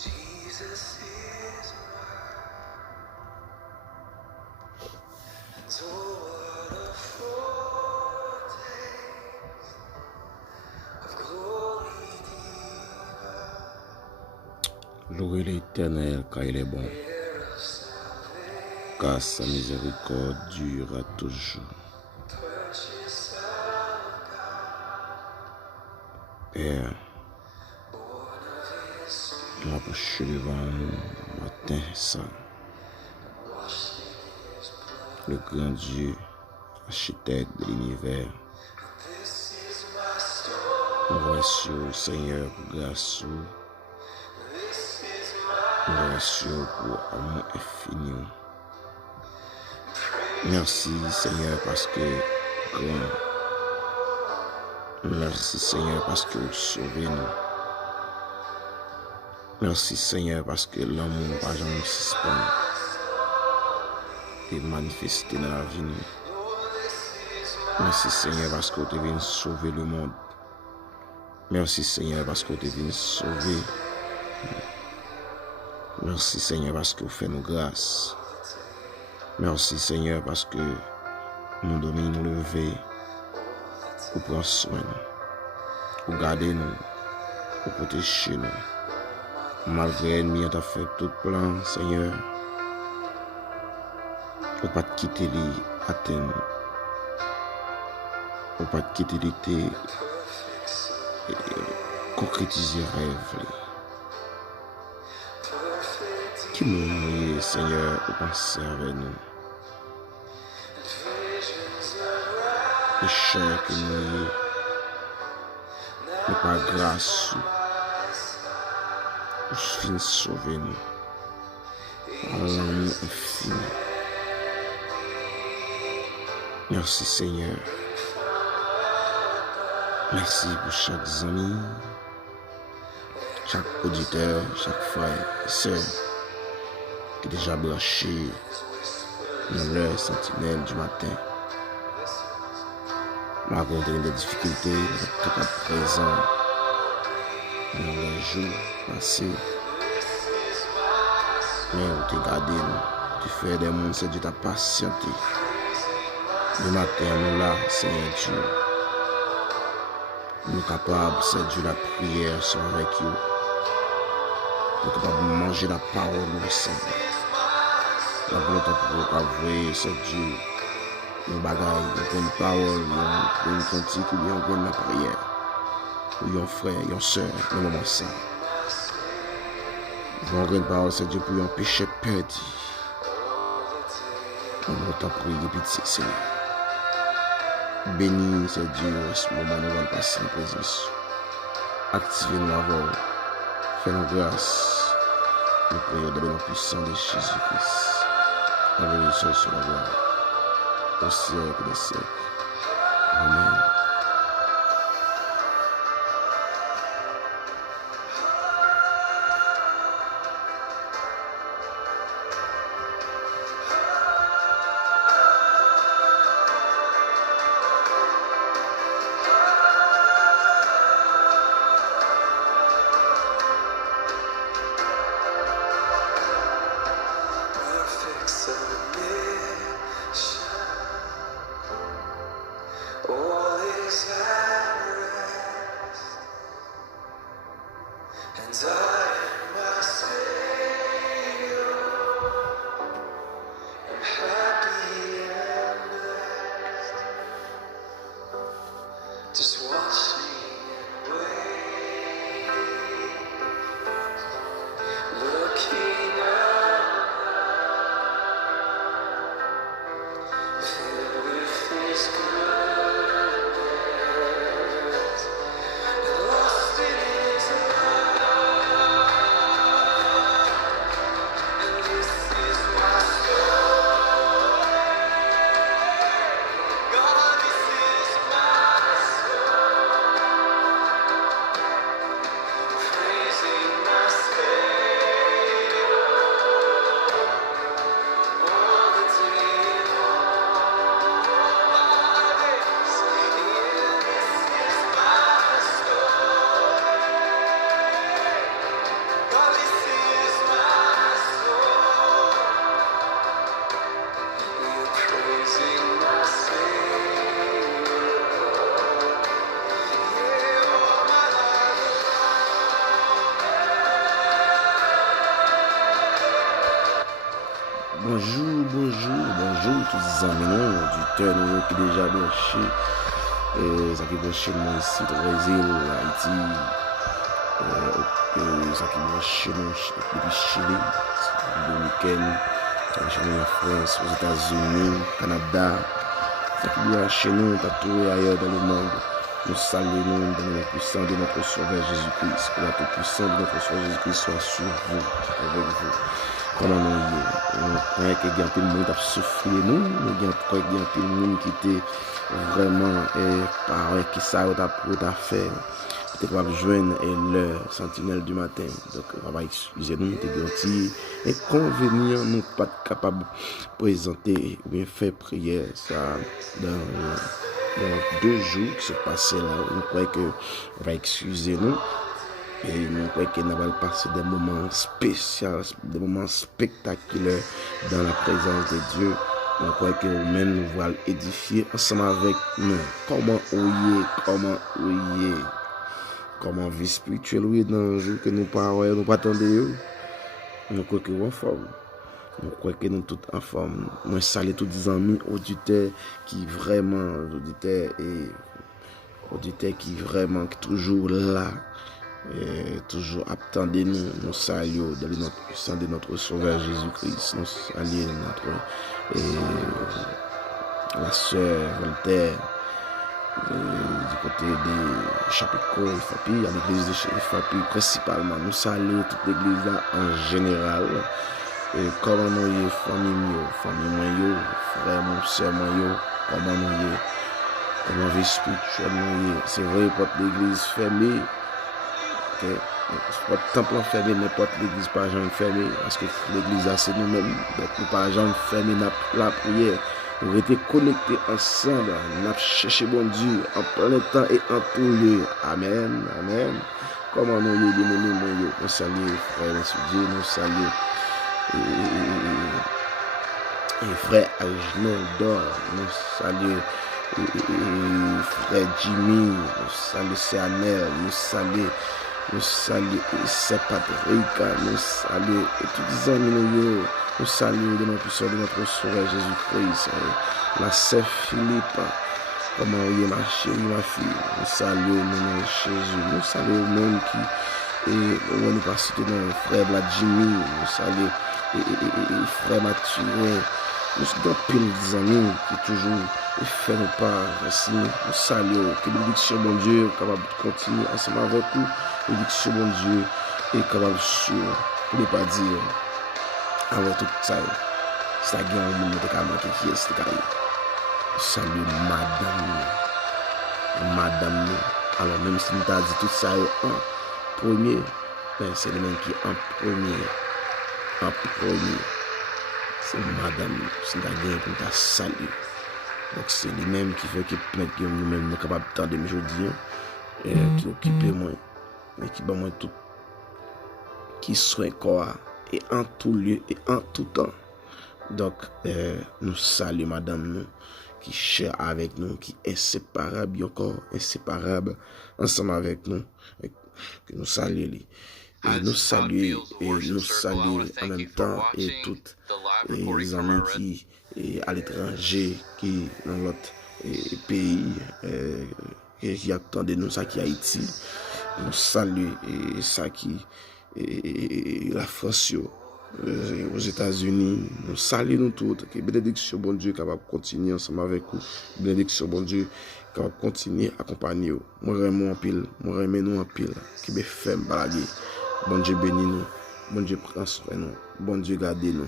Jesus is so what a foretaste of glory divine. Louez l'Éternel car il est bon, Heir of salvation, car sa miséricorde durera toujours. purchase of God, Père, born of His Spirit, nous approchons devant nous matin ça, washed in His blood. le grand Dieu, architecte de l'univers. This is my story. Nous remercions le Seigneur pour grâce, This is my nous remercions pour amour infini. Merci Seigneur parce que grand. Merci Seigneur parce que vous sauvez nous. Merci Seigneur parce que l'amour n'a jamais suspend et manifesté dans la vie. Merci Seigneur parce que vous êtes venu sauver le monde. Merci Seigneur parce que vous êtes venu sauver. Merci Seigneur parce que vous faites nos grâces. Merci Seigneur parce que nous devons nous lever pour prendre soin de nous, pour garder nous, pour protéger nous. Malgré l'ennemi, on t'a fait tout plan, Seigneur. On ne pas te quitter les atteindre. On ne pas te quitter l'été et concrétiser rêve. Qui nous, Seigneur, au penser avec nous. Les chers que nous mais par grâce, vous finissez sauver nous. Par l'amour infini. Merci Seigneur. Merci pour chaque ami, chaque auditeur, chaque frère et sœur qui est déjà branché dans l'heure sentinelle du matin. Malgré des difficultés, nous sommes capables présents dans les jours passés. Mais vous te gardez nous, tu fais des mondes, c'est Dieu t'a patienté. Le matin, nous là, Seigneur Dieu. Nous sommes capables, c'est Dieu, la prière soit avec vous. Nous sommes capables de manger la parole, nous ensemble. La volonté pour avouer, c'est Dieu. Nos bagailles, nous une parole, nous une cantique, ou bien nous la prière. Ou un frère, une soeur, nous moment ça. Nous avons une parole, c'est Dieu pour un péché perdu. Nous t'en prions, petit Seigneur. Béni, c'est Dieu, en ce moment, nous allons passer en présence. Activez-nous avant. Fais-nous grâce. Nous prions dans le nom puissant de Jésus-Christ. Alléluia, seul sur la gloire. Au siècle des siècles. Amen. Perfect submission. All Bonjour, tous les amis, du terme qui est déjà branché. Ça qui est branché moi ici, au Brésil, Haïti, ça qui est branché depuis Chili, Dominicaine, ça qui est branché en France, aux États-Unis, Canada, ça qui est branché nous, partout ailleurs dans le monde. Nous saluons dans le nom puissant de notre Sauveur Jésus-Christ. Que la tout-puissance de notre Sauveur Jésus-Christ soit sur vous, avec vous. Comment nous croyons qu'il y a un peu de monde qui a souffert nous, nous croyons qu'il y a un peu de monde qui était vraiment par qui ça a fait. Peut-être qu'on va joindre l'heure sentinelle du matin. Donc, on va excuser nous, nous sommes inconvénients, nous pas capables de présenter ou bien faire prière. Ça, dans 2 jours qui se passaient là, nous croyons qu'on va excuser nous. Et nous croyons qu'il va passer des moments spéciaux, des moments spectaculaires dans la présence de Dieu. Nous croyons que nous-mêmes nous allons édifier ensemble avec nous. Comment vie spirituelle oui dans un jour que nous pas attendons. Nous croyons que nous en forme. Nous croyons que nous tous en forme. Nous saluons tous les amis auditeurs qui vraiment, auditeurs qui vraiment qui toujours là. Et toujours attendez nous saluons dans le nom puissant de notre Sauveur Jésus-Christ. Nous saluons la sœur Voltaire du côté de Chapico, FAPI, à l'église de FAPI principalement. Nous saluons toute l'église là en général. Et comment nous y famille moi, frère, mon soeur moi, comment nous y comment vie spirituelle nous y. C'est vrai, porte l'église fermée. Votre temple fermé, n'importe l'église pas jamais fermé, parce que l'église c'est nous-mêmes, donc nous pas jamais fermé la prière. Nous étions connectés ensemble, nous avons cherché bon Dieu en plein temps et en tout lieu. Amen, amen. Comment nous y nous saluons frère Dieu, nous saluons et frère Agenor, nous saluons frère Jimmy, nous saluons Céanel, nous saluons Saint Patrick, nous saluons tous les amis, nous saluons de notre puissance de notre Sauveur Jésus-Christ, la sœur Philippe, comment il est ma chérie, ma fille, nous saluons Jésus, nous saluons même qui on nous passe de notre frère Vladimir, nous saluons frère Mathieu, nous sommes pile des amis qui toujours fait nos part, merci, nous saluons, que bénédiction mon Dieu capable de continuer ensemble avec nous. Bénédiction mon Dieu est capable de suivre, pour ne pas dire, avec tout ça, c'est la guerre au monde de Kamaki qui est ce cas. Salut madame. Alors même si nous t'as dit tout ça en premier, ben c'est le même qui est en premier. C'est madame, c'est la guerre pour ta salut. Donc c'est lui-même qui fait que nous-mêmes nous capables de tendre aujourd'hui, qui occupe moi. Mais qui bat moi tout, qui soit quoi, et en tout lieu et en tout temps. Donc, nous saluons madame nous, qui cher avec nous, qui est inséparable, inséparable, ensemble avec nous, que nous saluons. Et nous saluons en même temps, et toutes les amis qui sont à l'étranger, qui dans l'autre pays, qui attendent nous, ça qui est Haïti. Nous saluons et ça qui la France aux États-Unis. Nous saluons nous tous. Que bénédiction bon Dieu capable de continuer ensemble avec vous. Bénédiction bon Dieu capable de continuer à accompagner vous. Moi j'aime en pile, moi j'aime nous en pile. Qui me fait balader. Bon Dieu bénit nous. Bon Dieu prend soin nous. Bon Dieu garde nous.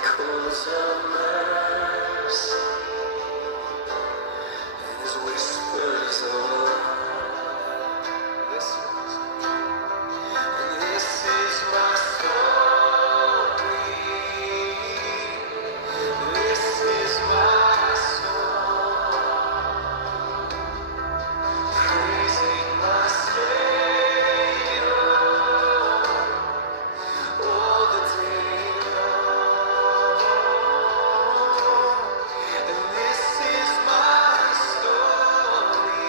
Echoes of mercy and his whispers of love. And this is my story. This is my song, praising my Savior all the day long. And this is my story.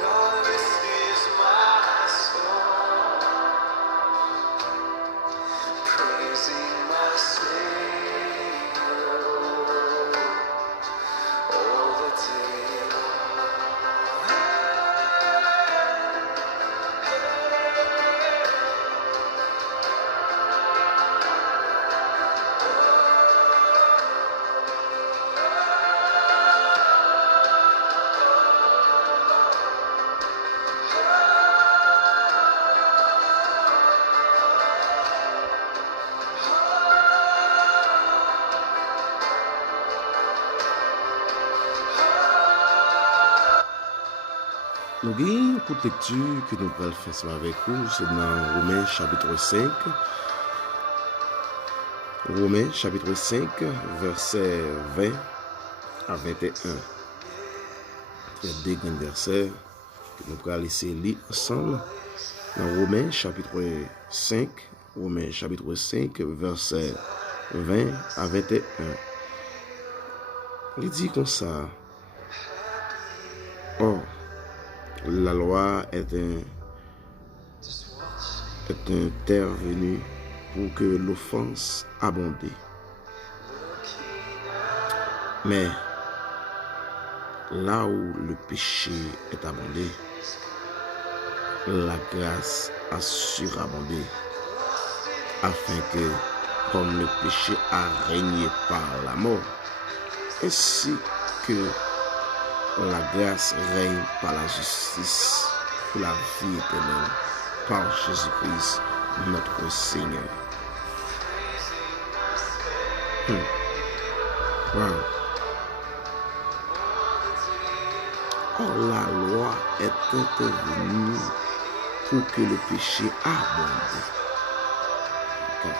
God, this is my song, praising my Savior all the day Nous avons une lecture que nous allons faire avec vous, c'est dans Romains chapitre 5. Romains chapitre 5, versets 20 à 21. Il y a deux grands versets que nous allons laisser lire ensemble. Dans Romains chapitre 5, versets 20 à 21. Il dit comme ça. Oh, la loi est intervenue pour que l'offense abonde. Mais là où le péché est abondé, la grâce a surabondé, afin que, comme le péché a régné par la mort, ainsi que la grâce règne par la justice pour la vie éternelle par Jésus-Christ, notre Seigneur. Wow. Or, la loi est intervenue pour que le péché abonde. Okay.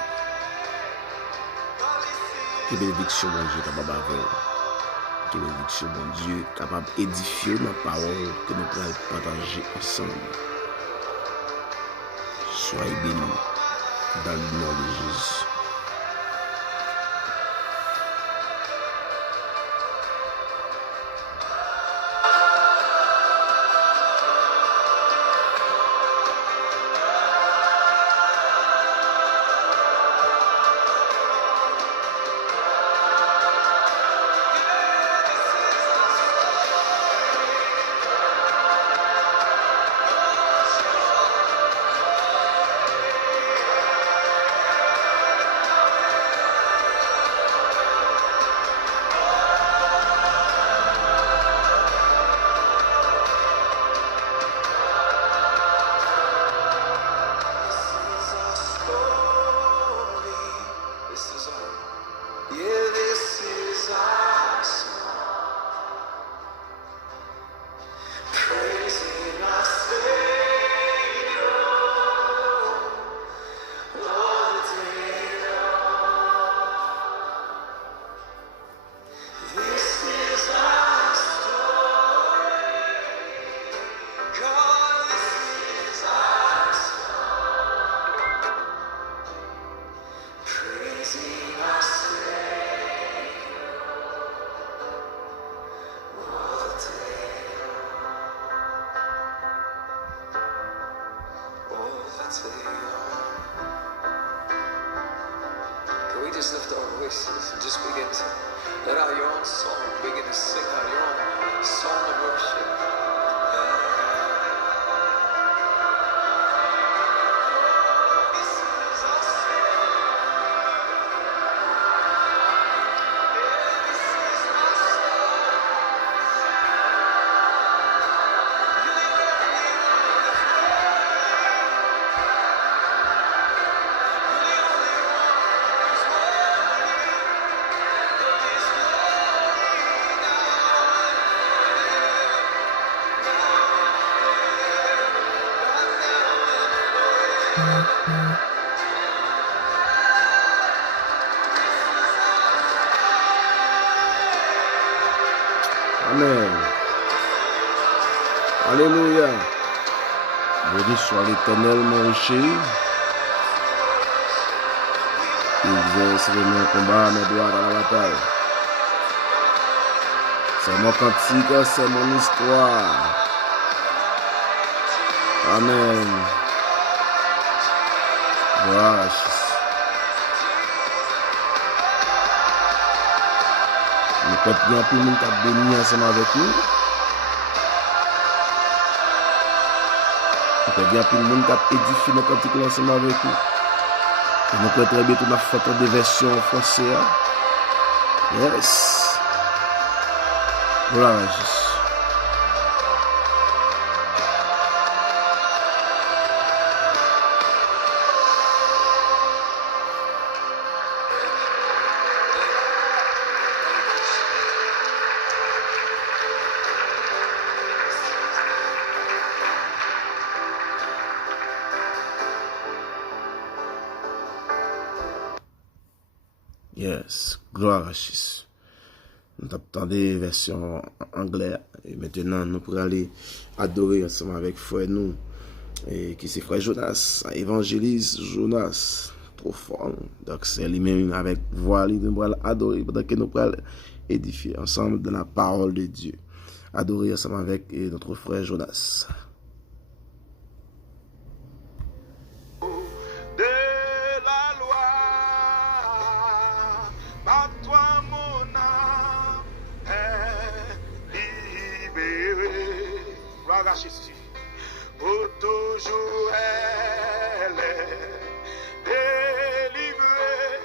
Que bénédiction, mon Dieu, capable avec. Que bénédiction, mon Dieu, capable d'édifier ma parole que nous allons partager ensemble. Soyez bénis dans le nom de Jésus. just lift our voices and just begin to let out your own song, begin to sing out your own song of worship. Amen. Alléluia. Béni soit l'Éternel, mon rocher. Il exerce mon combat, mes doigts dans la bataille. C'est mon cantique, c'est mon histoire. Amen. Gloire à Jésus. Nous pouvons bien plus de monde qui a béni ensemble avec nous. Nous pouvons bien plus de monde qui a édifié nos cantiques ensemble avec nous. Et nous pouvons très bientôt la photo des versions françaises. Yes. Gloire à Jésus. Yes, gloire à Jésus. Nous avons des versions anglaises. Et maintenant, nous pourrons aller adorer ensemble avec frère nous. Et qui c'est frère Jonas, évangéliste Jonas. Trop fort. Donc c'est lui-même avec voix, nous pourrons adorer pendant que nous pourrons édifier ensemble de la parole de Dieu. Adorer ensemble avec notre frère Jonas. Jésus, pour toujours elle est délivrée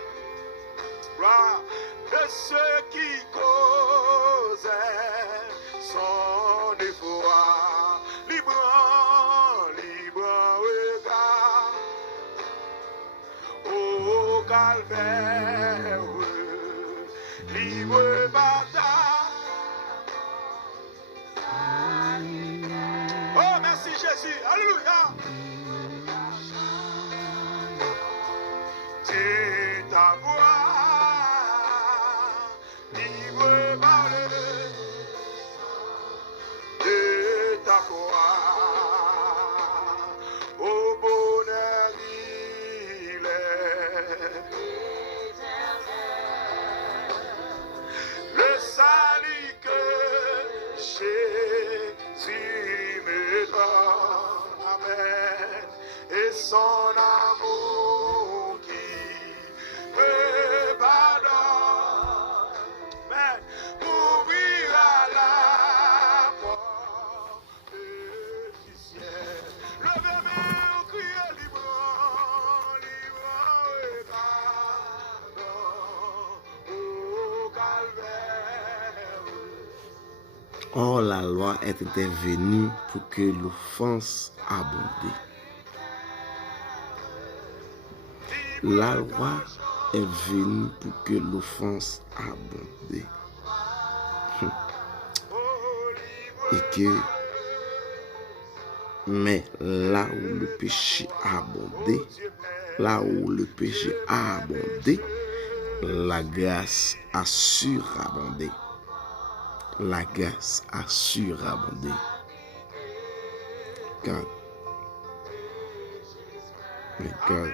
de ceux qui causent son effroi. Libre, regard au calvaire, libre bataille. Oh, merci Jésus. Alléluia. Tu ta voix, libre parler de ta croix. Au bonheur il est. Le salut que Jésus me donne, amen, et son amour qui me pardonne, amen, m'ouvrira la porte du ciel. Levez-moi, criez libre, et pardon au calvaire. Or, la loi est intervenue pour que l'offense abonde. La loi est venue pour que l'offense abonde. Et que, mais là où le péché a abondé, là où le péché a abondé, la grâce a surabondé. La grâce a surabondé. God. Mais God.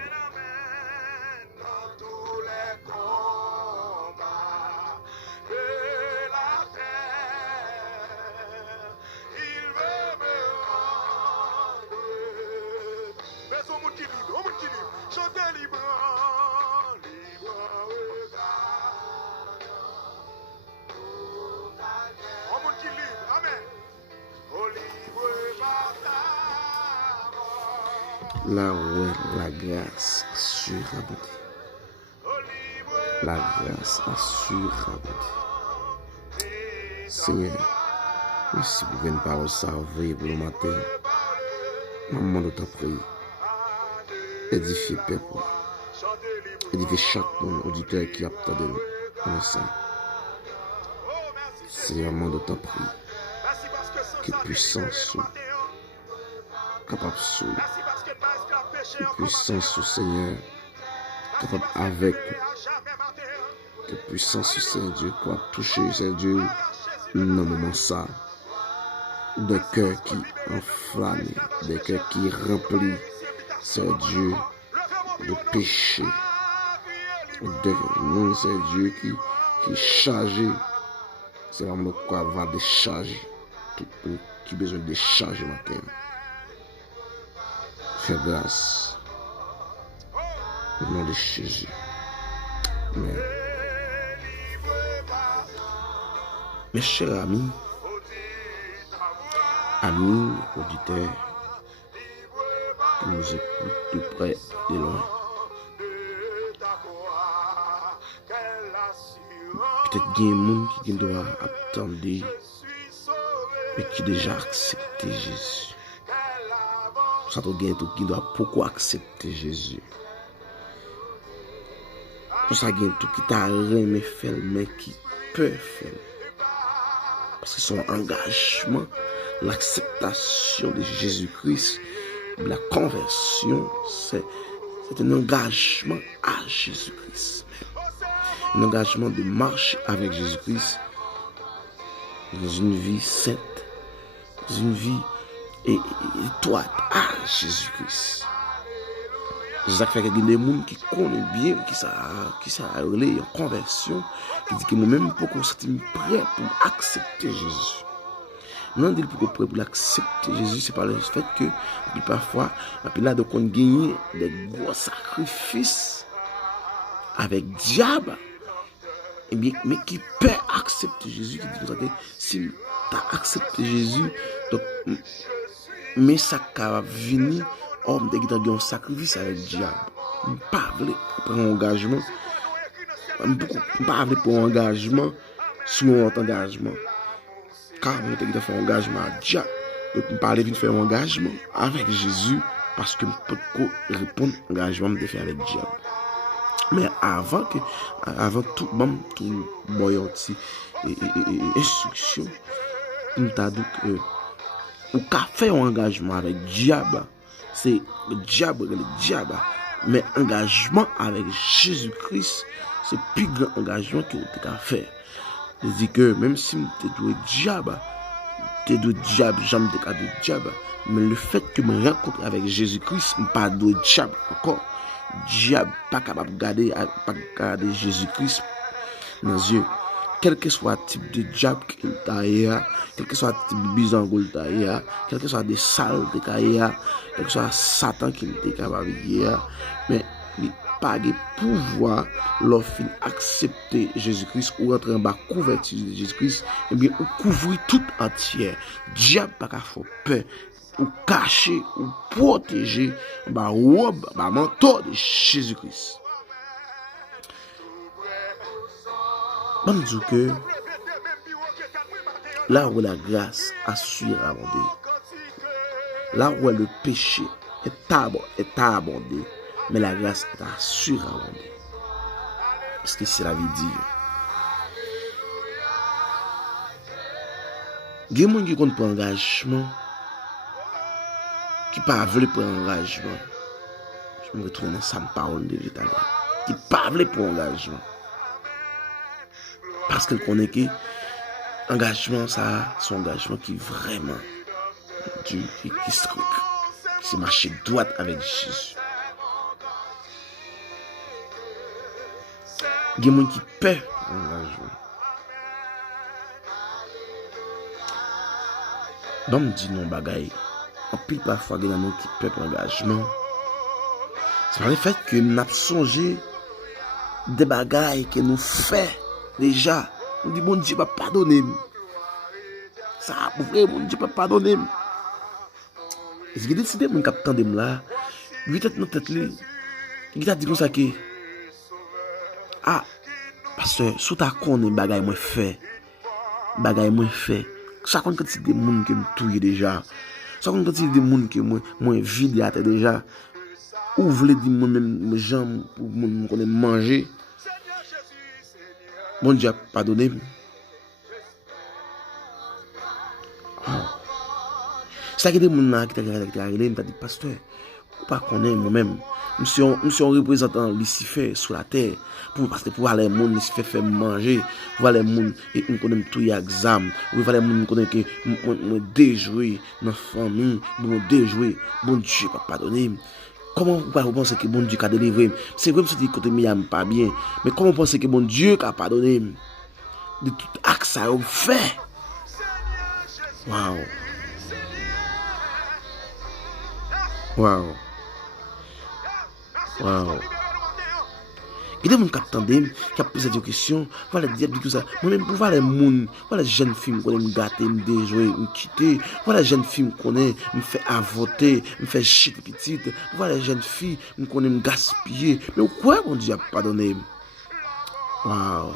Chantez libre, là où la grâce a surabondé. La grâce a surabondé. Seigneur, merci pour une parole salvée pour le matin. Maman de ta prière. Édifier peuple. Édifier chaque monde auditeur qui a attendu nous ensemble. Seigneur, maman de ta prière. Que puissance soit capable sous. Que puissance au Seigneur capable avec nous. Que puissance au Seigneur Dieu pour toucher Seigneur Dieu dans le moment ça, de cœurs qui enflammés, de cœurs qui remplis, c'est Dieu, de péché. Non, c'est Dieu qui est chargé. C'est vraiment quoi va décharger. Tout qui a besoin de décharger matin. Fais grâce. Au nom de Jésus. Amen. Mes chers amis, auditeurs, qui nous écoutent de près et de loin. Peut-être qu'il y a des gens qui doivent attendre, mais qui déjà accepté Jésus. Ça doit y a tout qui doit pourquoi accepter Jésus. Pour ça, il y a tout qui t'a remis faire, mais qui peut faire. Parce que son engagement, l'acceptation de Jésus-Christ, la conversion, c'est un engagement à Jésus-Christ. Un engagement de marcher avec Jésus-Christ dans une vie sainte, dans une vie étroite à Jésus-Christ. C'est ça qui fait qu'il y a des gens qui connaissent bien, qui sont en conversion, qui disent que moi-même, pour qu'on soit prêt pour accepter Jésus. Non, dit pour qu'on pour accepter Jésus, c'est par le fait que, parfois, là, donc on gagne des gros sacrifices avec diable. Et bien, mais qui peut accepter Jésus, qui dit que si tu as accepté Jésus, donc, mais ça va venir, homme de qui a un sacrifice avec le diable. Je ne pas prendre un engagement. Je ne pas pour un engagement sur un autre engagement. Car on a fait un engagement avec le diable. Donc, je ne pas faire un engagement avec Jésus parce que je ne peux pas répondre à l'engagement que je fais avec le diable. Mais avant tout, tout boyauti et instruction, nous t'a dit que ou qu'a fait un engagement avec le diable, c'est le diable, mais engagement avec Jésus-Christ, c'est le plus grand engagement que vous avez fait. C'est-à-dire que même si tu es doué diable, j'aime te diable, mais le fait que je me rencontre avec Jésus-Christ, je ne suis pas doué diable encore. Diable pas capable de garder Jésus-Christ dans les yeux. Quel que soit le type de diable qu'il y a, quel que soit le type de bizangole qu'il y a, quel que soit des salles qu'il y a, quel que soit Satan qu'il est capable de faire, mais il n'a pas de pouvoir lorsqu'il accepter Jésus-Christ ou rentrer en bas couverture de Jésus-Christ, et bien, ou couvrir tout entier. Diable pas qu'à faire peur. Ou cacher, ou protéger, robe, manteau de Jésus-Christ. Je dis que là où la grâce assure à abonder, là où le péché est abondé, mais la grâce est assure à abonder. Parce que c'est la vie dire. Il y a des gens qui comptent pour engagement. Qui pas veut pour engagement. Je me retrouve dans sa parole de l'État. Qui pas veut pour engagement. Parce qu'elle connaît que engagement, ça, son engagement qui est vraiment dur et qui strict. C'est marcher droit avec Jésus. Il y a des gens qui paient l'engagement. Donc, je dis non, bagaille. En plus, parfois, il y a des gens qui paient l'engagement. C'est par le fait que nous avons songé des bagailles que nous faisons déjà. On dit, bon Dieu, va pardonner. Ça, pour vrai, mon Dieu, va pardonner. Et ce qui est décidé, mon capitaine de là, lui, tête dans tête, il a dit comme ça que, ah, parce que sous ta connaît bagaille moins fait. Ça compte quand c'est des gens qui me touillent déjà. Ça compte quand c'est des gens qui me vide la tête déjà. Ou voulez dire moi-même, mes jambes, pour me connaître manger. Bon Dieu, pardonnez. Ça qui est des gens qui t'a dit, pasteur, Pas connaître moi-même. Monsieur un représentant Lucifer sur la terre parce que pour aller monde Lucifer fait manger, pour aller monde et on connaît tout y exam, pour aller monde connaît que moi déjouer dans famille, bon déjouer, bon Dieu pas pardonner. Comment vous pensez que bon Dieu a délivré? C'est vrai que c'est côté miam pas bien, mais comment vous pensez que bon Dieu a pardonné de tout acte ça a fait? Waouh. Waouh. Wow. Il y a des gens qui attendent, qui posent des questions, voilà, diable tout ça. Moi-même, pour voir les gens, voilà, les jeunes filles qui me gâter, me déjouer, me quitter, voilà, les jeunes filles qui me fait avorter, me fait chier petite, voilà, les jeunes filles qui me gaspiller. Mais quoi, mon Dieu, a pardonné? Waouh.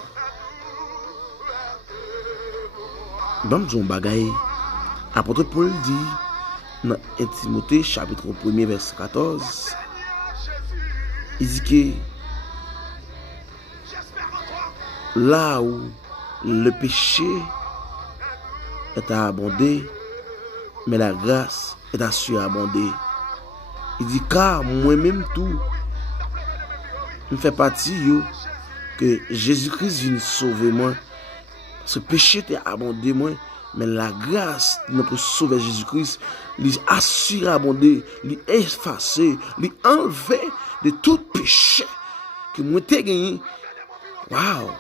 Bon, je bagaille. Apôtre Paul dit, dans 1 Timothée, chapitre 1, verset 14, il dit que là où le péché est à abonder, mais la grâce est à surabonder. Il dit car moi-même tout, je fais partie que Jésus-Christ vient sauver moi. Ce péché est abondé moi, mais la grâce de notre Sauveur Jésus-Christ lui assure abonder, lui effacer, lui enlever de tout péché que moi t'ai gagné. Waouh!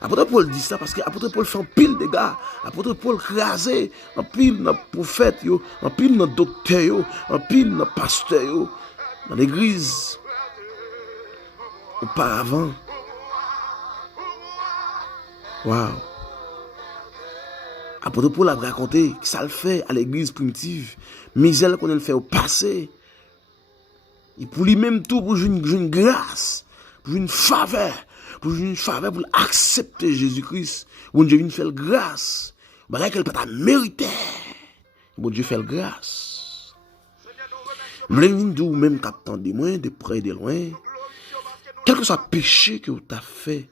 Apôtre Paul dit ça parce que apôtre Paul fait un pile de gars. Apôtre Paul crasé un pile dans prophète yo, un pile dans docteur yo, un pile dans pasteur yo, dans l'église. Auparavant. Waouh! Apôtre Paul a raconté que ça le fait à l'église primitive, misère qu'on le fait au passé. Et pour lui-même tout, pour une grâce, pour une faveur, pour accepter Jésus-Christ. Bon Dieu vient faire grâce. Bagay qu'elle peut pas mériter. Bon Dieu fait grâce. M'lendou même captant de moins, de près et de loin. Quel que soit le péché que tu as fait,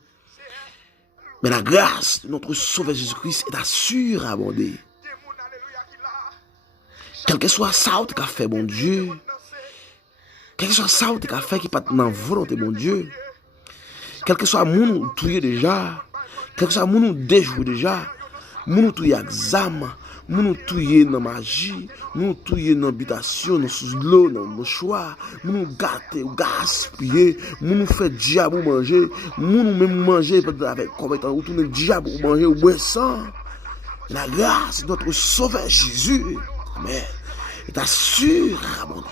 mais la grâce de notre Sauveur Jésus-Christ est à surabonder. Quel que soit ça que tu as fait, bon Dieu, quel que soit ça que tu as fait qui n'est pas dans la volonté, bon Dieu, quel que soit mon touye déjà, quel que soit mon déjoué déjà, mon touye examen, mon touye dans magie, mon touye dans habitation, dans sous l'eau, dans mouchoir, mon gâter ou gaspiller, mon fait diable manger, mon même manger avec combien ou tout le diable manger ou boire ça. La grâce de notre Sauveur Jésus, mais est assurée abondée.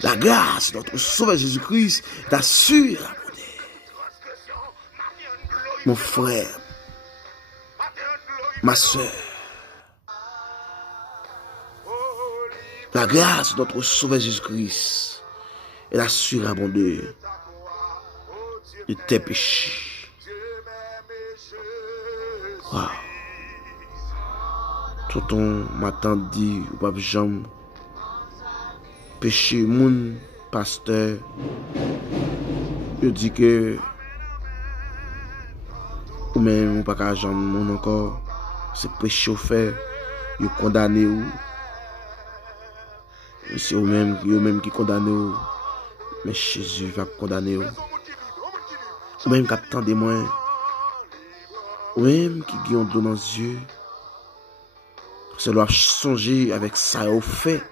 La grâce de notre Sauveur Jésus-Christ est assurée abondée. Mon frère, ma soeur, la grâce de notre Sauveur Jésus-Christ est la surabondée de tes péchés. Wow. Tonton m'attend dit ou pas jambe péché moun pasteur. Je dis que ou même ou pas qu'à jambe moun encore. C'est péché au fait, vous condamné ou. C'est eux-mêmes qui condamnent ou. Mais Jésus va condamner ou. Ou même qui attend de moi. Ou même qui ont dans les yeux. C'est leur songer avec ça au fait.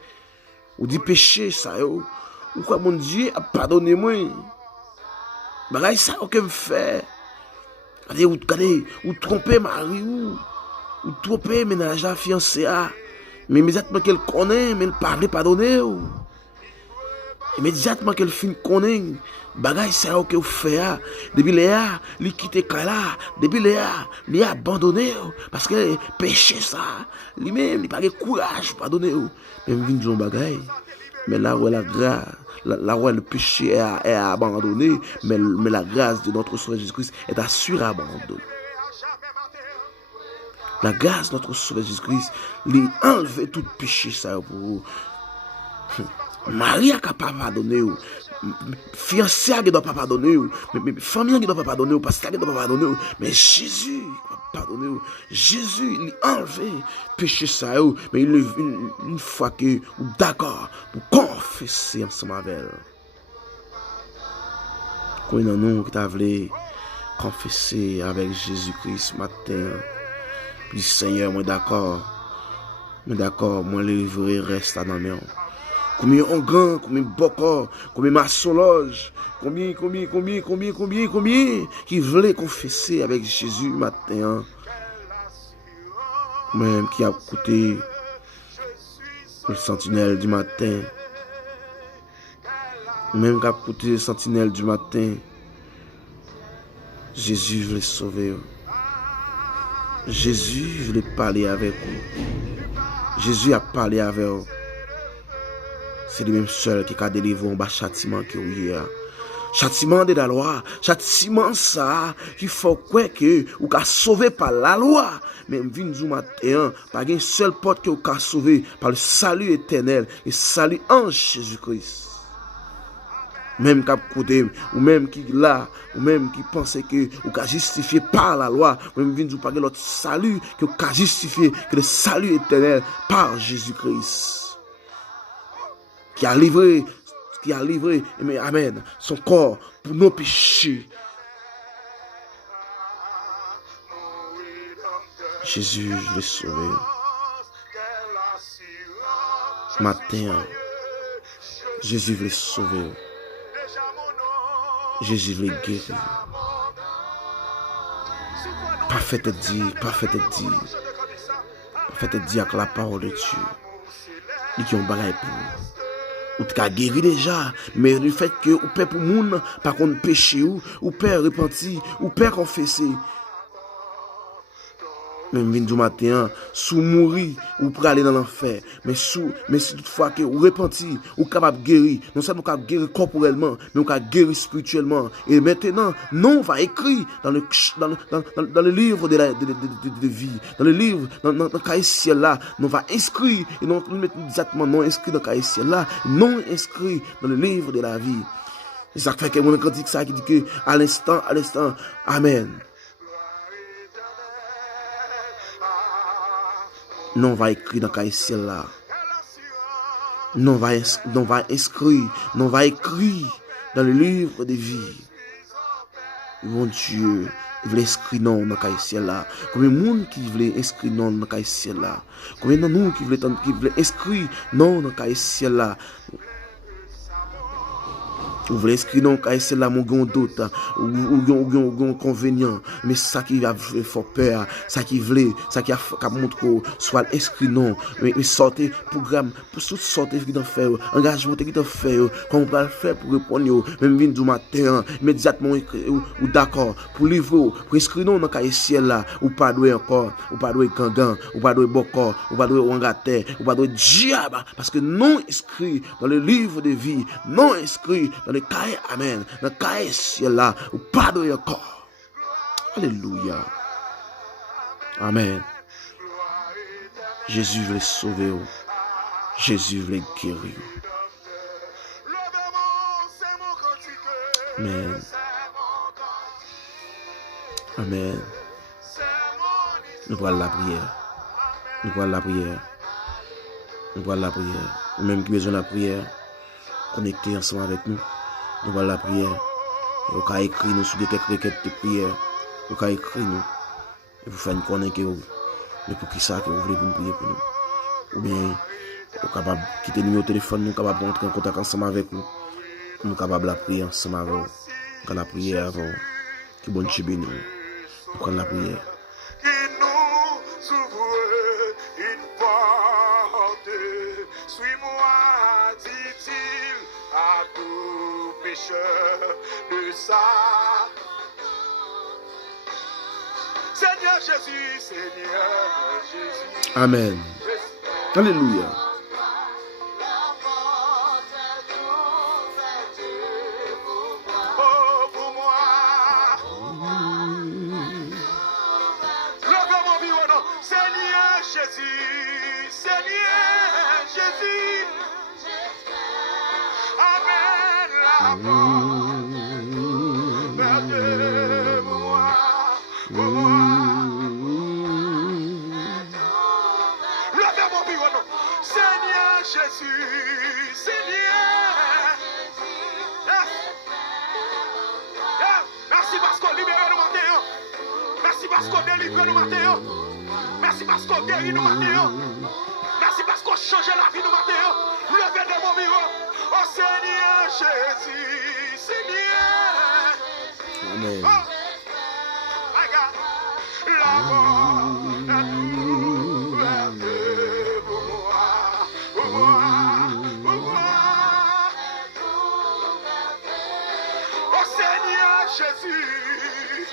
Ou dit péché ça ou quoi mon Dieu a pardonné moi. Bagay ça que me fait. Regardez ou tromper mari ou tromper ménage à fiancé a. Mais immédiatement qu'elle connaît, mais elle parle pardonner ou. Immédiatement qu'elle fin connaît bagay ça que vous fait depuis Léa li quitter Kala depuis Léa li abandonné parce que péché ça lui-même il pas de courage pardonner même vinn son bagay mais là où la grâce là où le péché est abandonné mais la grâce de notre Sauveur Jésus-Christ est assurée abandonné. La grâce de notre Sauveur Jésus-Christ lui enlever tout péché ça pour vous. Marie a capable de pardonner, fiancé qui doit pas pardonner, famille qui doit pas pardonner, pasteur qui doit pas pardonner, mais Jésus pardonné. Jésus, il a enlevé péché ça. Mais une fois que vous d'accord pour confesser ensemble avec elle. Quand nous qui t'avons confessé avec Jésus-Christ ce matin, puis Seigneur, moi d'accord, moi le vrai reste à dans mes mains. Combien on grand, combien beaucoup, combien maçonloge, combien qui voulait confesser avec Jésus matin, même qui a écouté le sentinelle du matin, même qui a écouté le sentinelle du matin, Jésus voulait sauver. Jésus voulait parler avec vous. Jésus a parlé avec vous. C'est le même seul qui a délivré un bas châtiment que vous hier. Châtiment de la loi, châtiment ça, qu'il faut quoi que ou qu'a sauvé par la loi. Même vin du matin, pas une seule porte que ou qu'a sauvé par le salut éternel, le salut en Jésus-Christ. Même qui côté ou même qui là ou même qui pensait que ou qu'a justifié par la loi, même vin du pas l'autre salut que ou qu'a justifié que le salut éternel par Jésus-Christ. Qui a livré, mais amen, son corps pour nos péchés. Jésus, je l'ai sauvé. Matin, Jésus veut sauver. Jésus veut guérir. Parfait dit avec la parole de Dieu. Il y a un bagage pour vous. Ou tu as guéri déjà, mais le fait que ou père pour moun, par contre péché ou père repenti, ou père confessé. Même vin du matin, sous mourir ou pour aller dans l'enfer, mais si toutefois que ou repenti, ou capable guérir, non seulement capable guérir corporellement, mais ou capable guérir spirituellement. Et maintenant, non va écrit dans le livre de vie, dans le livre dans le cahier ciel là, non va inscrit et non exactement non inscrit dans le cahier ciel là, non inscrit dans le livre de la vie. C'est ça fait que mon dit ça qui dit que à l'instant, amen. Non va écrire dans le cahier ciel là. Non va inscrire, non va écrire dans le livre de vie. Mon Dieu, il veut inscrire non dans le cahier ciel là. Combien de monde qui veut inscrire non dans le cahier ciel là? Combien de nous qui veut inscrire non dans le cahier ciel là? Vous voulez inscrire dans le cahier ciel là, mon doute, ou convénient, mais ça qui a fait peur, ça qui a montré, soit inscrit non, mais sortez programme, pour toutes sortes de faire, engagement qui t'en fait, comment on va le faire pour répondre, même vin du matin, immédiatement, ou d'accord, pour livrer, pour inscrire non dans le cahier ciel là, ou pas doué encore, ou pas doué gangan, ou pas doué boko, ou pas doué wangate, ou pas doué diable, parce que non inscrit dans le livre de vie, non inscrit dans le cahier, amen, dans le cahier ciel là, ou pas doué encore. Alléluia. Amen. Jésus veut sauver. Jésus veut guérir. Amen. Amen. Nous voilà la prière. Nous voilà la prière. Nous voilà la prière. Même qui besoin de la prière, connectez ensemble avec nous. Nous voilà la prière. Vous pouvez écrire nous sur quelques requêtes de prière. Vous pouvez écrire nous. Et vous faites une connaître que vous. Mais pour qui ça que vous voulez pour nous prier pour nous. Ou bien, vous êtes capable de quitter le numéro de téléphone, nous sommes capables d'entrer en contact ensemble avec vous. Nous sommes capables de prier ensemble avec vous. Quand la prière avant, que bon Dieu bénisse nous. Nous prenons la prière. Il nous ouvre une porte. Suis-moi, dit-il, à tout pécheur de ça. Seigneur Jésus, Seigneur Jésus. Amen. Alléluia. Oh, pour moi. Levez mon vie au nom. Seigneur Jésus, Seigneur Jésus. Amen. La porte de moi. parce qu'on délivre nous matin. Merci parce qu'on guérit nous matin. Merci parce qu'on change la vie nous matin. Levez de mon bureau. Oh Seigneur Jésus, Seigneur. Amen. Oh, my God. La mort est ouverte pour moi, pour moi, pour moi. Oh Seigneur Jésus.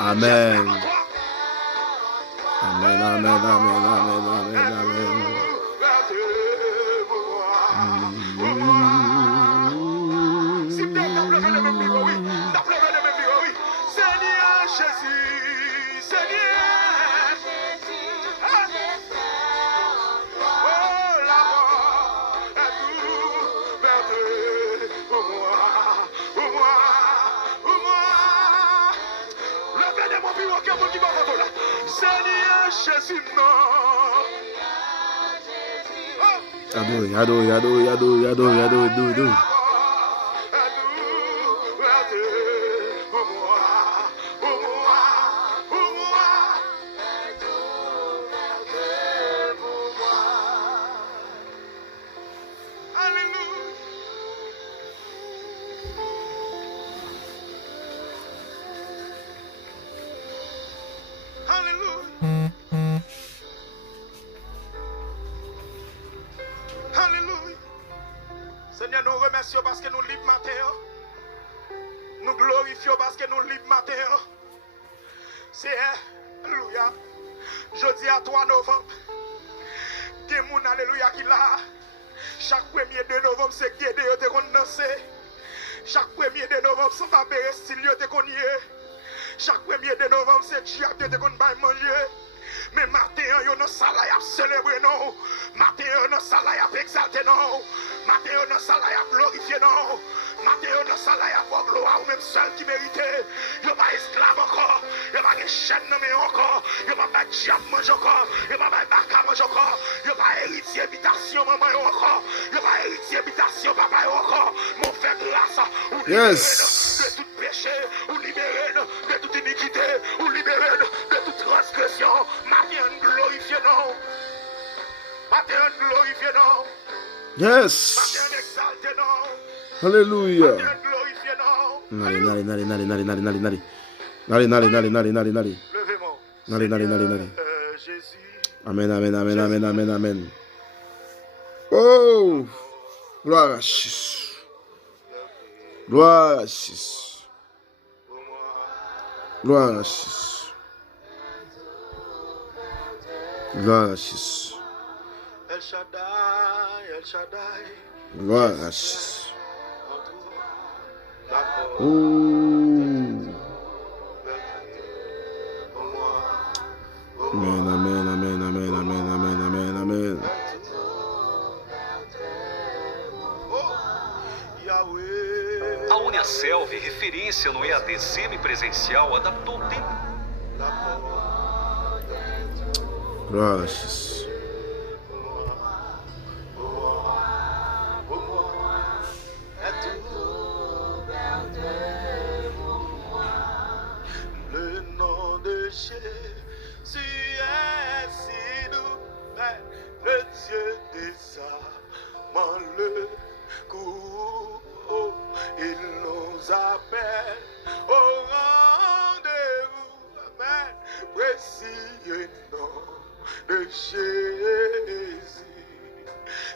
Amen. Amen, amen, amen, amen, amen, amen. Si tu as pleuré de même niveau, oui. Tu as pleuré de même niveau, oui. Seigneur Jésus, Seigneur. Oh, la mort est ouverte pour moi, pour moi, pour moi. Levez de mon bureau, que vous qui m'en là. Seigneur Jésus, non. Ado. Alléluia. Seigneur, nous remercions parce que nous libres matin. Nous glorifions parce que nous libres matin. C'est alléluia. Jeudi à 3 novembre. Des gens, alléluia, qui là. Chaque 1er de novembre, c'est qui de qu'on danser. Chaque 1er de novembre, c'est pas style de qu'on y est. Chaque 1er de novembre, c'est diable de qu'on va manger. Mais matin, yo non sala y a célébrer non. Matin, yo non sala y a exalter non. Matin, yo non sala y a glorifier non. Matin, yo non sala y a voir gloire ou même seul qui méritait. Yo pas esclave encore. Yo pas de chaîne non mais encore. Yo pas diable mange encore. Yo pas baka mange encore. Yo pas héritier habitation maman yo encore. Yo pas héritier habitation papa yo encore. Mon frère grâce ou libéré de tout péché, ou libéré de toute iniquité, ou libéré de toute transgression. Matin glorifié non. Matin glorifié non. Yes. Matin exalté non. Hallelujah. Matin glorifié non. Nali. Levez-moi. Nali. Jésus. Amen. Oh. Gloire à Jésus. Gloire à Jésus. Gloire à Jésus. Gloire à Jésus. El Shaddai. Gloire à Jésus. D'accord. Oh. Amen. Yahweh. A Uniaselv, referência no EAD semipresencial, adaptou o tempo. Gloire à Jésus. Le nom de Jésus est si doux, le Dieu des amants, le coup, il nous appelle au rendez-vous, amen, précieux nom de Jésus.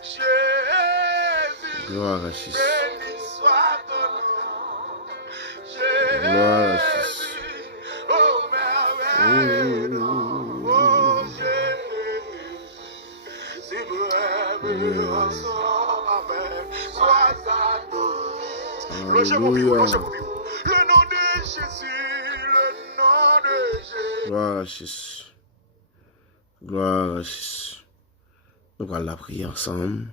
Jésus, Gloire à Jésus. béni soit ton nom. Gloire à Jésus. Oh merveilleux nom, oh Jésus, si brève ensemble, amen, sois adoré. Logez mon bureau. Le nom de Jésus, le nom de Jésus. Gloire à Jésus. Nous allons la prier ensemble.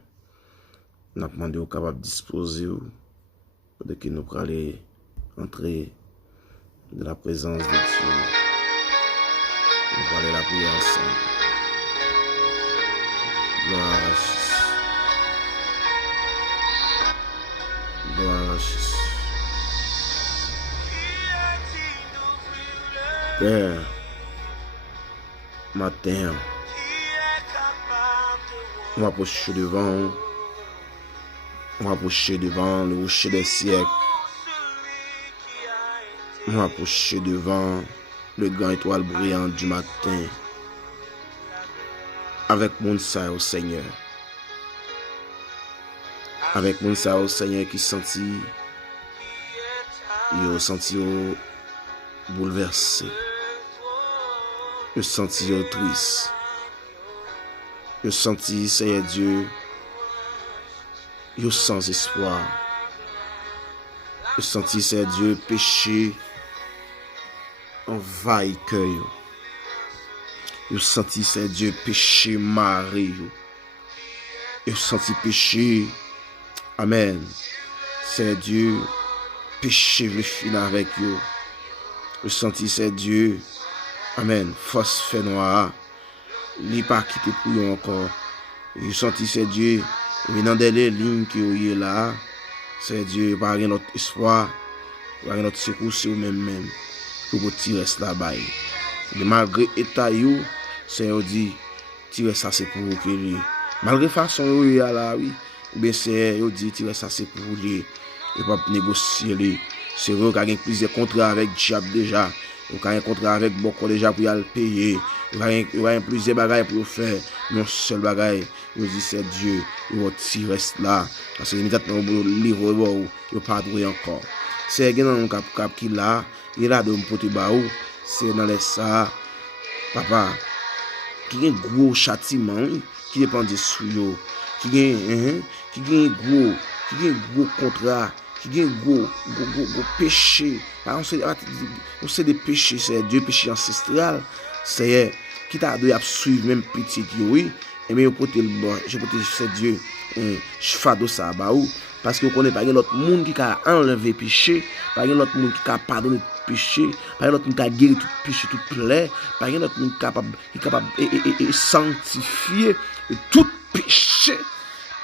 Nous avons demandé au capable de disposer de que nous allons entrer de la présence de Dieu. Nous allons la prier ensemble. Gloire à Jésus. Gloire à Jésus. Père, matin, on va approcher devant le rocher des siècles. On va approcher devant le grand étoile brillante du matin. Avec mon ça au Seigneur. Avec mon ça au Seigneur qui senti bouleversé. Je senti triste. Je senti, Seigneur Dieu, sans espoir. Je senti, Seigneur Dieu, péché envahit cœur. Je senti, Seigneur Dieu, péché maré. Je senti péché, amen. Seigneur Dieu, péché le fin avec vous. Je senti, Seigneur Dieu, amen, force fait noir. Li pas quitté pour eux encore. Je senti, Seigneur Dieu, venant des lignes qui est là. Seigneur Dieu, pas rien notre espoir, pas rien notre secours sur même pour tirer là-bas. Malgré l'état, Seigneur dit, tirer ça c'est pour vous. Malgré façon où il y a là, oui, bien Seigneur dit, tirer ça c'est pour vous. Et pas négocier. C'est vrai qu'il y a plusieurs contrats avec diable déjà. Il y a un contrat avec beaucoup déjà pour y aller payer. Il y a plusieurs bagages pour faire. Mais un seul bagage, il dit c'est Dieu. Il va tirer là. Parce que immédiatement, il va livrer, il va pas trouver encore. C'est un cap qui là. Il a de me porter baou. C'est dans les ça. Papa, qui a un gros châtiment qui dépend de sous. Qui a un gros contrat. Qui a un gros péché. On sait des péchés, c'est Dieu, péché ancestral. C'est qui t'a dû suivre même petit oui. Et mais je peux te c'est Dieu. Je fais de ça parce que vous connaissez pas l'autre monde qui a enlevé péché, pas l'autre monde qui a pardonné péché, pas l'autre monde qui a guéri tout péché, tout plaie, pas l'autre monde qui est capable et sanctifier tout péché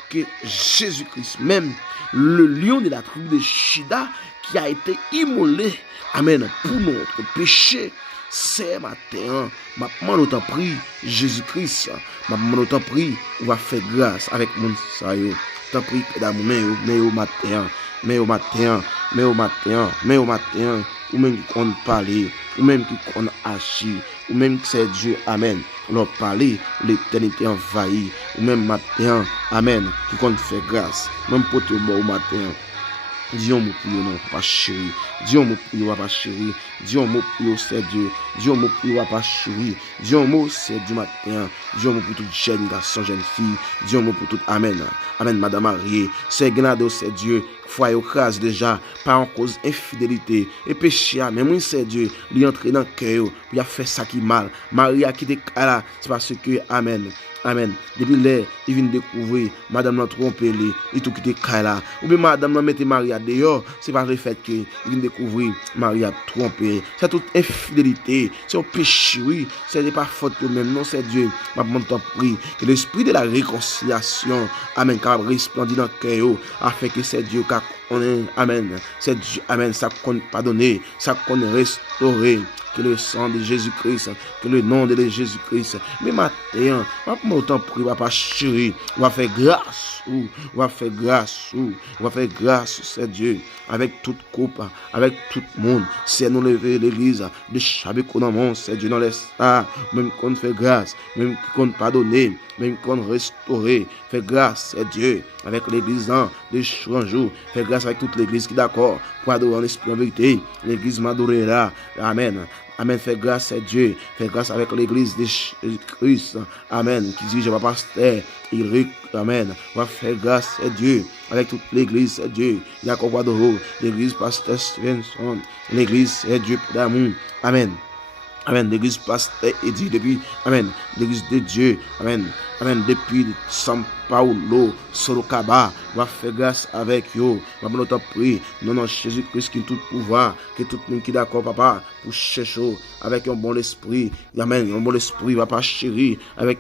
que Jésus-Christ même le lion de la tribu de Juda qui a été immolé, amen, pour notre péché. C'est matin, ma maman t'en prie, Jésus-Christ, ma maman t'en prie, on va faire grâce avec mon sayo. T'en prie, d'amour, mais au matin, ou même qui qu'on parle, ou même qui qu'on agit, ou même que c'est Dieu, amen. On leur parler, l'éternité envahie, ou même matin, amen, qui qu'on fait grâce, même pour te boire au matin. Dieu mon prière non pas chéri. Dieu mon prière pas chéri. Dieu mon prière c'est Dieu. Dieu mon prière pas chéri. Dieu mon c'est du matin. Dieu mon pour toute jeune garçon, jeune fille. Dieu mon pour tout amen. Amen madame mariée. C'est Gnado c'est Dieu. Foi au crase déjà par en cause infidélité et péché même oui c'est Dieu lui entrer dans cœur pour faire ça qui mal. Maria qui était là c'est parce que amen. Amen. Depuis là, il vient découvrir madame l'a trompé lui, et tout qui était là. Ou bien madame l'a mette Maria dehors, c'est pas le fait que il vient découvrir Maria trompé. C'est toute infidélité, c'est un péché oui, c'est pas faute de même non c'est Dieu. M'a t'en prie que l'esprit de la réconciliation amen capable resplendir dans cœur afin que c'est Dieu qui amen, c'est Dieu amen ça qu'on pardonner, ça qu'on restaurer. Que le sang de Jésus-Christ, que le nom de Jésus-Christ. Mais maintenant, on t'en prie, on va chéri, on va faire grâce, on va faire grâce, c'est Dieu, avec toute coupe, avec tout le monde. C'est nous lever l'église de Chabekonamon, c'est Dieu dans les stars, même qu'on fait grâce, même qu'on pardonne, même qu'on restaure, fait grâce, c'est Dieu, avec l'église de Chanjou, fait grâce avec toute l'église qui est d'accord, pour adorer en esprit en vérité, l'église m'adorera, amen. Amen, fait grâce à Dieu, fait grâce avec l'église de Christ, amen, qui dirige ma pasteur, amen, va faire grâce à Dieu, avec toute l'église, c'est Dieu, Jacob Wadoro, l'église pasteur Stevenson, l'église, c'est Dieu d'amour, amen. Amen, l'église pasteur et Dieu depuis, amen, l'église de Dieu, amen, amen, depuis Paulo, Sorokaba, va faire grâce avec eux. Va nous t'en prier, non, Jésus-Christ qui tout pouvoir, que tout le monde qui est d'accord, papa, pour chercher avec un bon esprit. Amen, un bon esprit, va pas chérir, avec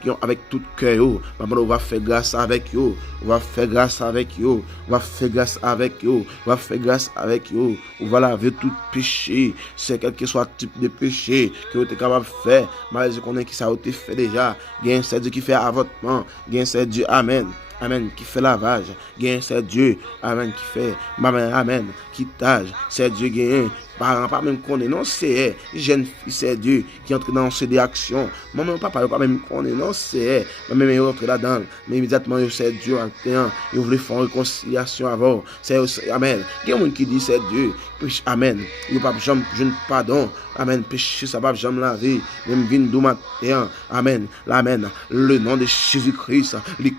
tout cœur. On va faire grâce avec eux. On va faire grâce avec eux. On va faire grâce avec eux. On va faire grâce avec eux. On va laver tout péché. C'est quel que soit le type de péché que vous êtes capable de faire. Malgré qu'on est qui ça a été fait déjà. Gain c'est Dieu qui fait avortement. Gain c'est Dieu. Amen. Amen, qui fait lavage, gain c'est Dieu, amen, qui fait, amen, quittage, c'est Dieu gain, parents pas même connaît, non c'est jeune fille, c'est Dieu qui entre dans ces actions, maman papa pas même connaît, non c'est même entre là-dedans, mais immédiatement c'est Dieu en temps, il voulait faire une réconciliation avant, c'est amen, il y a un monde qui dit c'est Dieu, amen, il pas jamais jeune pardon, amen, péché ça pas jamais laver, même vin du matin, amen, l'amen, le nom de Jésus-Christ, les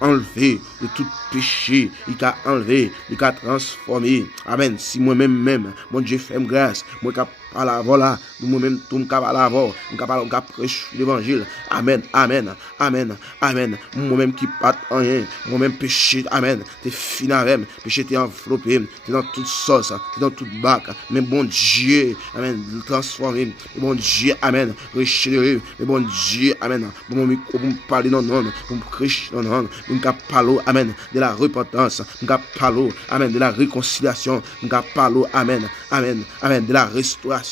enlevé de tout péché, il a enlevé, il a transformé. Amen. Si moi-même, mon Dieu fait grâce, moi capable à la voilà, moi-même tout me capable à la voir, capable de prêcher l'évangile. Amen, amen, amen, amen. Moi-même qui pas rien, moi-même péché, amen. T'es fini avec, péché t'es enveloppé, t'es dans toute sauce, t'es dans toute bac. Mais bon Dieu, amen, transformer. Bon Dieu, amen, régénérer. Mais bon Dieu, amen. Pour me parler non, pour me prêcher non, pour me parler, amen, de la repentance, pour me parler, amen, de la réconciliation, pour me parler, amen, amen, amen, de la restauration.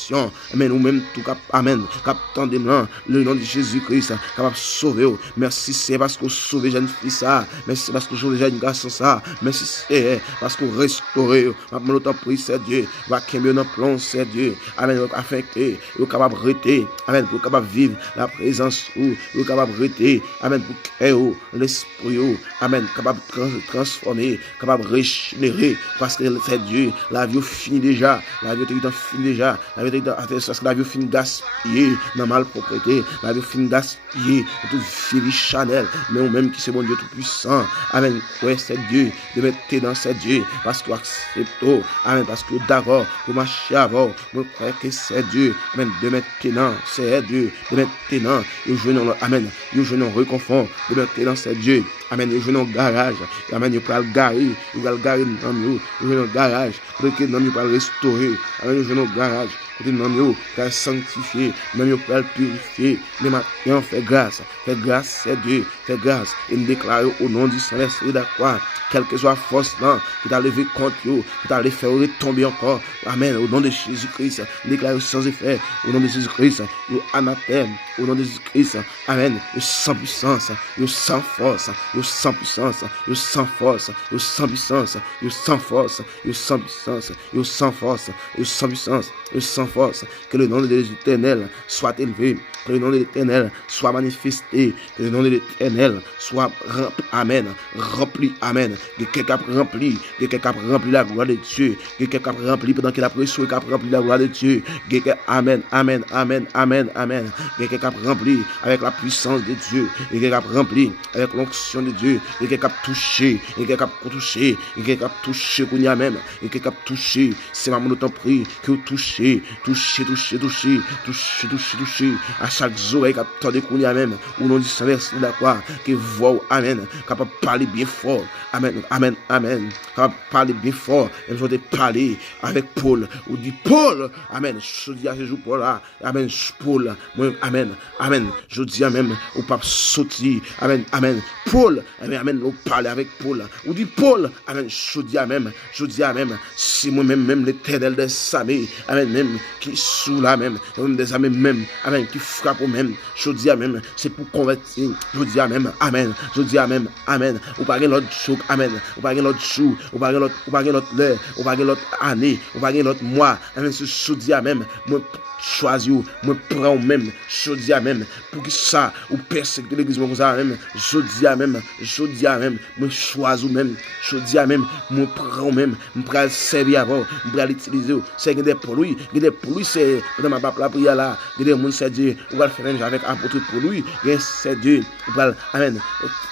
Amen, ou même tout cap, amen, cap tendement, le nom de Jésus-Christ, capable de sauver. Merci, c'est parce que vous sauvez jeune fille ça. Merci parce que vous sauvez jeune garçon ça. Merci, c'est parce que vous restaurez. Maintenant, autant prier, c'est Dieu. Va qu'aimer nos plans, c'est Dieu. Amen, afin que vous capable de rester. Amen, pour capable de vivre la présence où vous capable de rester. Amen, pour créer l'esprit. Amen, capable de transformer, capable de régénérer. Parce que c'est Dieu. La vie finit déjà. La vie est finie déjà. Parce que la vie finit gaspillée dans malpropreté, la vie finit gaspillée dans toute vie Chanel, mais ou même qui c'est bon Dieu tout puissant. Amen. Ouais, c'est Dieu, de mettre dans c'est Dieu, parce que vous acceptez. Amen. Parce que d'accord, vous marchez avant, vous croyez que c'est Dieu. Amen. De mettre dans c'est Dieu, de mettre dans, et je n'en, amen, et je n'en reconfond, de mettre dans c'est Dieu. Amen, je n'en garage, amen, vous pouvez le garer, vous pouvez le garer dans nous, je n'en garage, pour que nous pouvons le restaurer. Amen, je n'en garage. Côté non yo, qu'à sanctifier, non yo pour purifier, mais maintenant fait grâce c'est Dieu, fait grâce, et nous déclare au nom du Saint-Esprit d'accord, quelle que soit force là, qui t'a levé contre yo, qui t'a fait retomber encore, amen, au nom de Jésus-Christ, déclare sans effet, au nom de Jésus-Christ, yo anathème, au nom de Jésus-Christ, amen, yo sans puissance, yo sans force, yo sans puissance, yo sans force, yo sans puissance, yo sans force, yo sans puissance, yo sans force, yo sans puissance, yo sans force, que le nom de l'Éternel soit élevé, que le nom de l'Éternel soit manifesté, que le nom de l'Éternel soit rempli, amen, rempli, amen, que quelqu'un rempli, que quelqu'un rempli la gloire de Dieu, que quelqu'un rempli pendant qu'il a pression, qu'il a rempli la gloire de Dieu, que amen, amen, amen, amen, amen, que quelqu'un rempli avec la puissance de Dieu, que quelqu'un rempli avec l'onction de Dieu, que quelqu'un touché, que quelqu'un touché, que quelqu'un touché qu'on y a même, que quelqu'un touché, c'est maman autant prie que vous touchez, à chaque oreille qui attend de courir même, ou non du Saint-Esprit d'accord, qui voit, amen, capable de parler bien fort, amen, amen, amen, capable de parler bien fort, et je vais parler avec Paul, ou dit Paul, amen, je dis à ce jour Paul là, amen, Paul, amen, amen, je dis à même, ou pas sauter, amen, amen, Paul, amen, amen, ou parler avec Paul, ou dit Paul, amen, je dis à même, c'est moi-même, l'Éternel des armées, amen, même, qui sous la même des armées même, amen, qui frappe au même, je dis à même, c'est pour convertir, je dis à même, amen, je dis à même, amen, ou pas l'autre jour, amen, ou pas l'autre jour, ou pas l'autre l'heure, ou pas l'autre année, ou pas l'autre mois, amen, je dis à même, moi choisir, moi prends même, je dis à même, pour que ça, ou persécuter l'église, moi ça même, je dis à même, moi choisir même, je dis à même, moi prends même, moi prends le servir avant, moi prends l'utiliser, c'est que des pour lui, des pour lui, c'est dans ma pape la prière là. Il y a des gens, c'est Dieu, on va le faire même avec apôtre pour lui. C'est Dieu, on va, amen.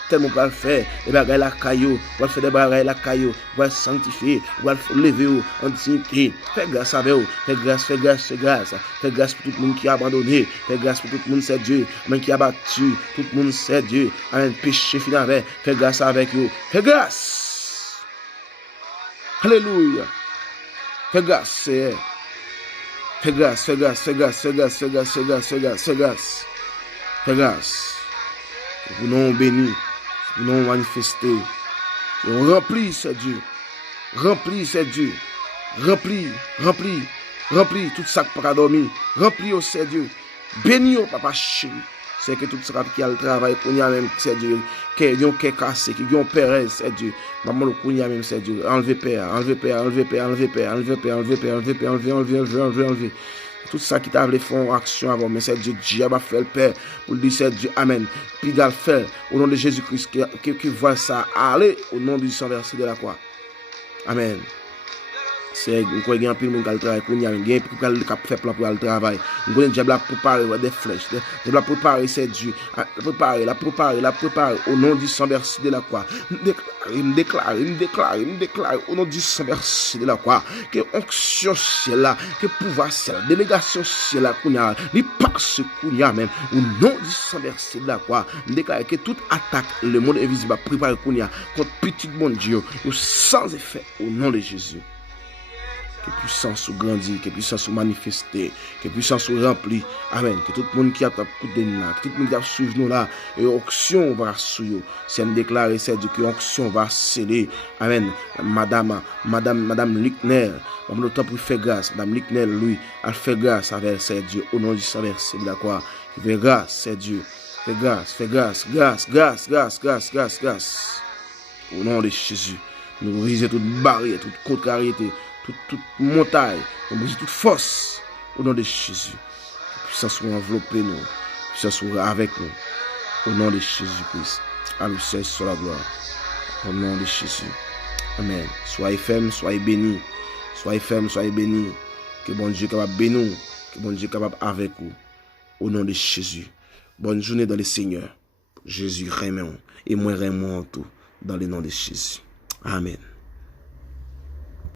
Tellement on va le faire, des bagailles la caillou, on va faire des bagailles la caillou, on va le sanctifier, on va le lever en dignité. Fais grâce avec vous, fais grâce, fais grâce, fais grâce. Fais grâce pour tout le monde qui a abandonné, fais grâce pour tout le monde, c'est Dieu, amen, qui a battu, tout le monde, c'est Dieu, amen, péché fini avec, fais grâce avec vous, fais grâce. Alléluia. Fais grâce, Seigneur. Fais grâce, fais grâce, fais grâce, fais grâce, fais grâce, fais grâce, fais grâce, fais grâce. Fais grâce. Pour nous bénir, pour nous manifester. Remplis, c'est Dieu. Remplis, c'est Dieu. Remplis, remplis, remplis tout ça qui pas dormir. Remplis, c'est Dieu. Bénis, papa chéri. C'est que tout ça qui a le travail, qu'on y a même, c'est Dieu. Qui ont cassé, qui ont Pérez, c'est Dieu. Maman, qu'on y a même, c'est Dieu. Enlevez père, enlevez père, enlevez père, enlevez père, enlevez père, enlevez père, enlevez père, enlevez. Tout ça qui t'a voulu faire action avant, mais c'est Dieu, Dieu va faire le Père, pour dire c'est Dieu, Amen. Puis il va le faire, au nom de Jésus-Christ, qui voit ça aller, au nom du sang versé de la croix. Amen. C'est quoi il y a un peu de monde qui a le travail, il y a un peu de monde qui a fait plan pour le travail. Nous avons déjà préparé des flèches, déjà préparé c'est Dieu, la préparer au nom du sang versé de la croix. Me déclare au nom du sang versé de la croix que onction ciel là, que pouvoir ciel, délégation ciel là qu'on a, il passe qu'on y a même au nom du sang versé de la croix. Me déclare que toute attaque le monde invisible préparé qu'on y a contre petit mon Dieu, sans effet au nom de Jésus. Que puissance ou grandit, que puissance ou manifester, que puissance ou remplir. Amen. Que tout le monde qui a coupé de là, que tout le monde qui a suivi nous là, et onction va suivre. C'est un déclaré, c'est Dieu que onction va sceller. Amen. Madame Lickner, on a le temps pour faire grâce. Madame Lickner, lui, elle fait grâce avec c'est Dieu. Au nom du sang versé de la croix. Il fait grâce, c'est Dieu. Fais grâce, grâce. Au nom de Jésus. Nous brisons toute barrière, toute contrariété. Toute montagne, on brise toute force au nom de Jésus. Puissance soit enveloppée nous, puissance soit avec nous, au nom de Jésus-Christ. À lui seul soit la gloire, au nom de Jésus. Amen. Soyez fermes, soyez bénis. Soyez fermes, soyez bénis. Que bon Dieu capable de bénir, que bon Dieu capable avec vous, au nom de Jésus. Bonne journée dans le Seigneur. Jésus remet et moi remet en tout, dans le nom de Jésus. Amen.